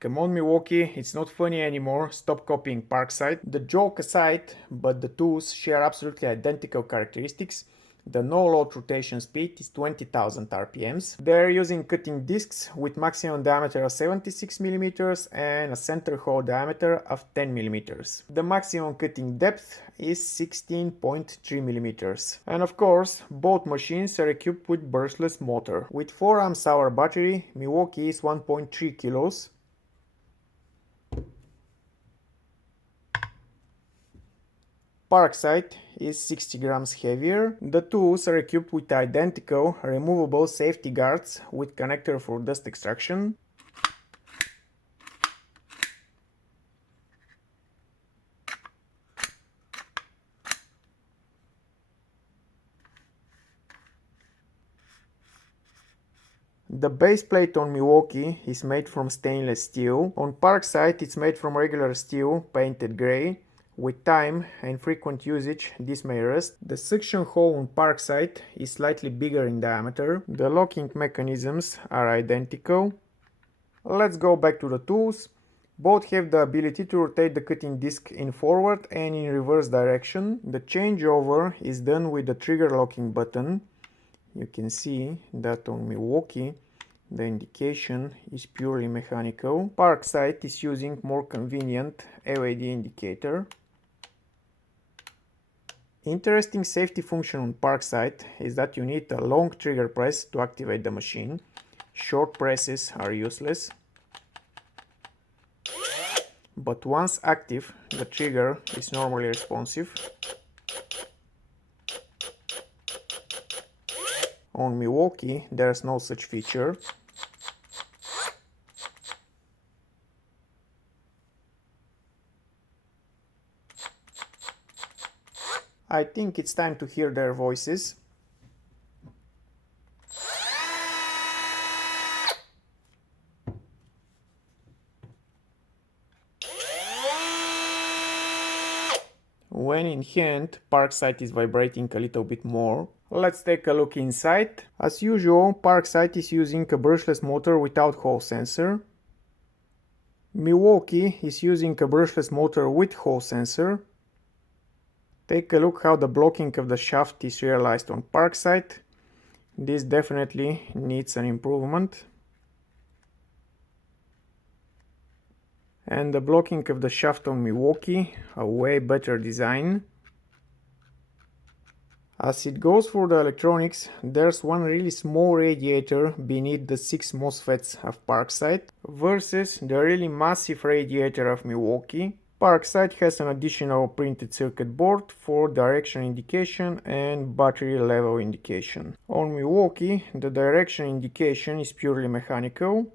Come on Milwaukee, it's not funny anymore, stop copying Parkside. The joke aside, but the tools share absolutely identical characteristics. The no-load rotation speed is 20,000 RPMs. They're using cutting discs with maximum diameter of 76 mm and a center hole diameter of 10 mm. The maximum cutting depth is 16.3 mm. And of course, both machines are equipped with brushless motor. With 4 amp-hour battery, Milwaukee is 1.3 kilos. Parkside is 60 grams heavier. The tools are equipped with identical removable safety guards with connector for dust extraction. The base plate on Milwaukee is made from stainless steel. On Parkside it's made from regular steel painted grey. With time and frequent usage, this may rust. The suction hole on Parkside is slightly bigger in diameter. The locking mechanisms are identical. Let's go back to the tools. Both have the ability to rotate the cutting disc in forward and in reverse direction. The changeover is done with the trigger locking button. You can see that on Milwaukee the indication is purely mechanical. Parkside is using more convenient LED indicator. Interesting safety function on Parkside is that you need a long trigger press to activate the machine. Short presses are useless. But once active, the trigger is normally responsive. On Milwaukee, there's no such feature. I think it's time to hear their voices. When in hand, Parkside is vibrating a little bit more. Let's take a look inside. As usual, Parkside is using a brushless motor without hole sensor. Milwaukee is using a brushless motor with hole sensor. Take a look how the blocking of the shaft is realized on Parkside. This definitely needs an improvement. And the blocking of the shaft on Milwaukee, a way better design. As it goes for the electronics, there's one really small radiator beneath the 6 MOSFETs of Parkside versus the really massive radiator of Milwaukee. Parkside has an additional printed circuit board for direction indication and battery level indication. On Milwaukee, the direction indication is purely mechanical.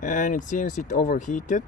and it seems it overheated.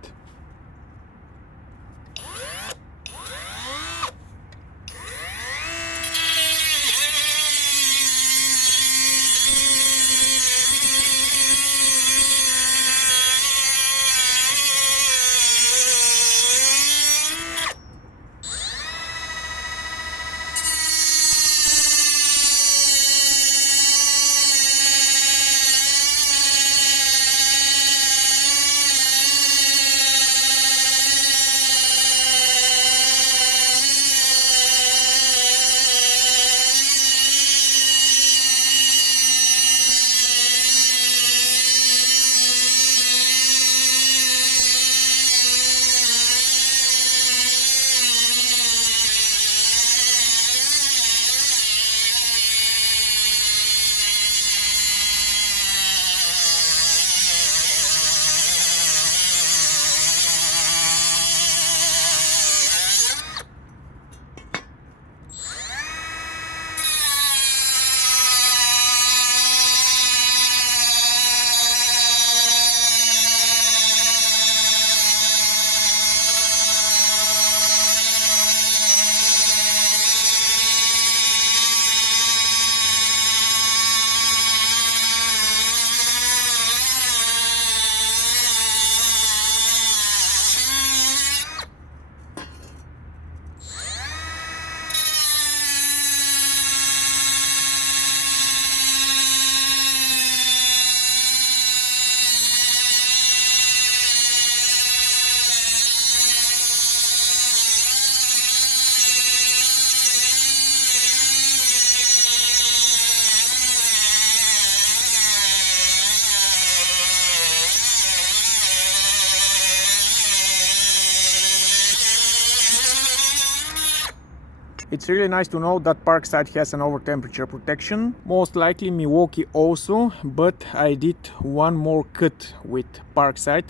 It's really nice to know that Parkside has an over temperature protection. Most likely Milwaukee also, but I did one more cut with Parkside,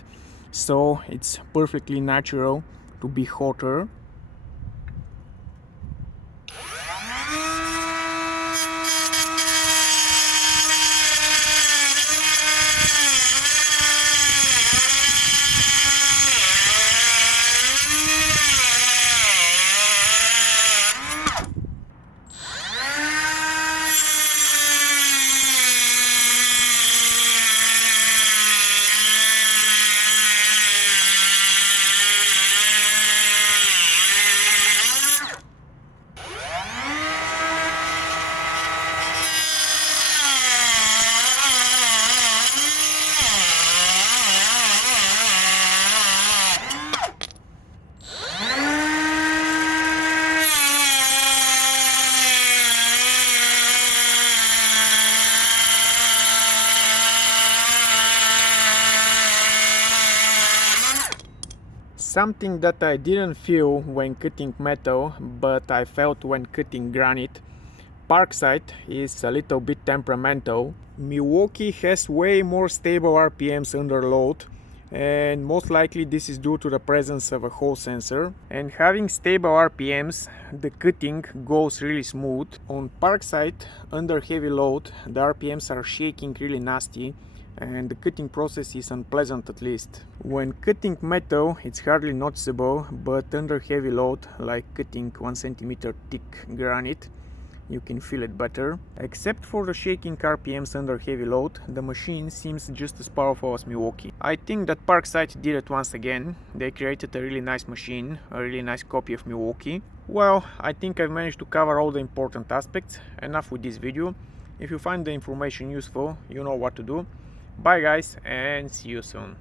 so it's perfectly natural to be hotter. Something that I didn't feel when cutting metal, but I felt when cutting granite. Parkside is a little bit temperamental. Milwaukee has way more stable RPMs under load, and most likely this is due to the presence of a Hall sensor. And having stable RPMs, the cutting goes really smooth. On Parkside, under heavy load, the RPMs are shaking really nasty, and the cutting process is unpleasant at least. When cutting metal, it's hardly noticeable, but under heavy load, like cutting 1 centimeter thick granite, you can feel it better. Except for the shaking RPMs under heavy load, the machine seems just as powerful as Milwaukee. I think that Parkside did it once again. They created a really nice machine, a really nice copy of Milwaukee. Well, I think I've managed to cover all the important aspects. Enough with this video. If you find the information useful, you know what to do. Bye guys, and see you soon.